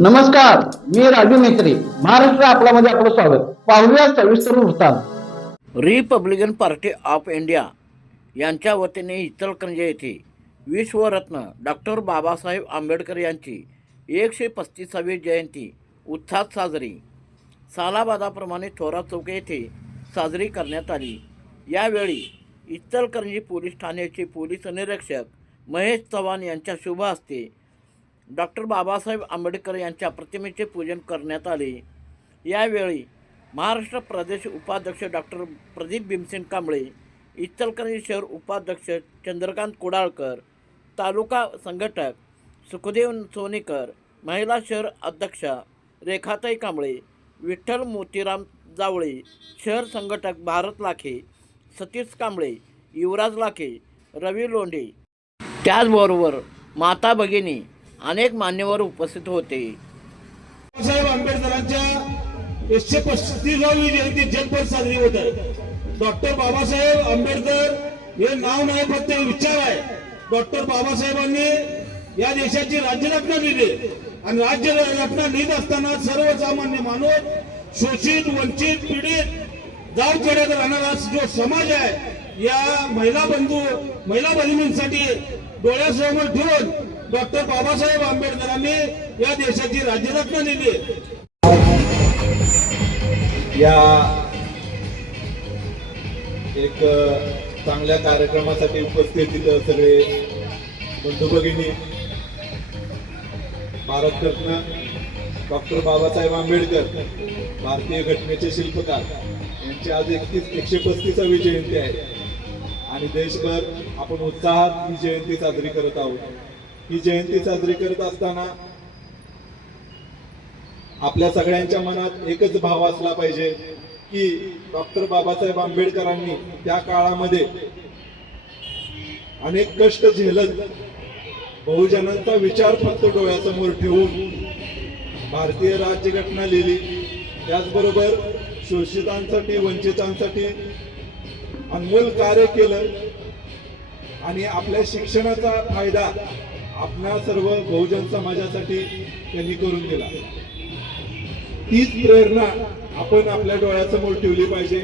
नमस्कार, मी राजू मेत्री. महाराष्ट्र आपल्यामध्ये आपलं स्वागत. पाहूया सविस्तर वृत्तांत. रिपब्लिकन पार्टी ऑफ इंडिया यांच्या वतीने इचलकरंजी येथे विश्वरत्न डॉक्टर बाबासाहेब आंबेडकर यांची 135वी जयंती उत्साहात साजरी. सालाबादाप्रमाणे थोरात चौक येथे साजरी करण्यात आली. यावेळी इचलकरंजी पोलीस ठाण्याचे पोलीस निरीक्षक महेश चव्हाण यांच्या शुभ हस्ते डॉक्टर बाबासाहेब आंबेडकर यांच्या प्रतिमेचे पूजन करण्यात आले. यावेळी महाराष्ट्र प्रदेश उपाध्यक्ष डॉक्टर प्रदीप भीमसेन कांबळे, इचलकरंजी शहर उपाध्यक्ष चंद्रकांत कुडाळकर, तालुका संघटक सुखदेव सोनीकर, महिला शहर अध्यक्षा रेखाताई कांबळे, विठ्ठल मोतीराम जावळे, शहर संघटक भारत लाखे, सतीश कांबळे, युवराज लाखे, रवी लोंढे, त्याचबरोबर माता भगिनी अनेक मान्यवर उपस्थित होते. बाबासाहेब आंबेडकरांच्या 135वी जयंती जगभर साजरी होत आहे. डॉक्टर बाबासाहेब आंबेडकर हे नाव नाही, फक्त विचार आहे. डॉक्टर बाबासाहेबांनी या देशाची राज्यरत्न दिली आणि राज्यरत्न देत असताना सर्वसामान्य माणूस, शोषित, वंचित, पीडित, गाव खेड्यात राहणारा जो समाज आहे, या महिला भगिनींसाठी डोळ्यासमोर ठेवून डॉक्टर बाबासाहेब आंबेडकरांनी या देशाची राज्यरत्न दिली. या एक चांगल्या कार्यक्रमासाठी उपस्थित इथं सगळे बंधू भगिनी, भारतरत्न डॉक्टर बाबासाहेब आंबेडकर, भारतीय घटनेचे शिल्पकार यांची आज 135वी जयंती आहे आणि देशभर आपण उत्साहात ही जयंती साजरी करत आहोत. ही जयंती साजरी करत असताना आपल्या सगळ्यांच्या मनात एकच भाव असला पाहिजे की डॉक्टर बाबासाहेब आंबेडकरांनी त्या काळामध्ये अनेक कष्ट झेलत बहुजनांचा विचार फक्त डोळ्यासमोर ठेवून भारतीय राज्यघटना लिहिली. त्याचबरोबर शोषितांसाठी, वंचितांसाठी अनमोल कार्य केलं आणि आपल्या शिक्षणाचा फायदा आपल्या सर्व बहुजन समाजासाठी त्यांनी करून दिला. तीच प्रेरणा आपण आपल्या डोळ्यासमोर ठेवली पाहिजे,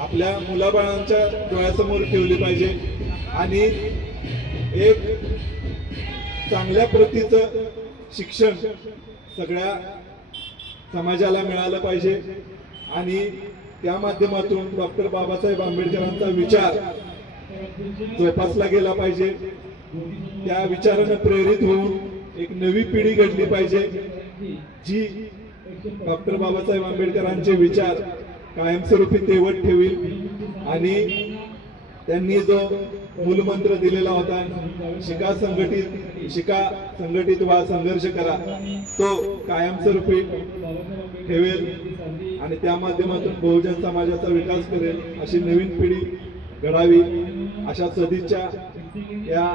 आपल्या मुलाबाळांच्या डोळ्यासमोर ठेवली पाहिजे आणि एक चांगल्या प्रतीचं शिक्षण सगळ्या समाजाला मिळालं पाहिजे आणि त्या माध्यमातून डॉक्टर बाबासाहेब आंबेडकरांचा विचार जोपासला गेला पाहिजे. त्या विचाराने प्रेरित होऊन एक नवी पिढी घडली पाहिजे जी डॉक्टर बाबासाहेब आंबेडकरांचे विचार कायमस्वरूपी तेवत ठेवील आणि त्यांनी जो मूलमंत्र दिलेला होता, शिका संघटित व्हा, संघर्ष करा, तो कायमस्वरूपी ठेवेल आणि त्या माध्यमातून बहुजन समाजाचा विकास करेल. अशी नवीन पिढी घडावी अशा सदिच्छा या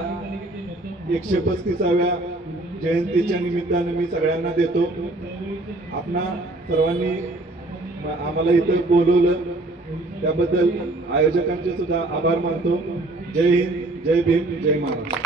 135व्या जयंतीच्या निमित्ताने मी सगळ्यांना देतो. आपणा सर्वांनी आम्हाला इथं बोलवलं त्याबद्दल आयोजकांचे सुद्धा आभार मानतो. जय हिंद, जय भीम, जय महाराष्ट्र.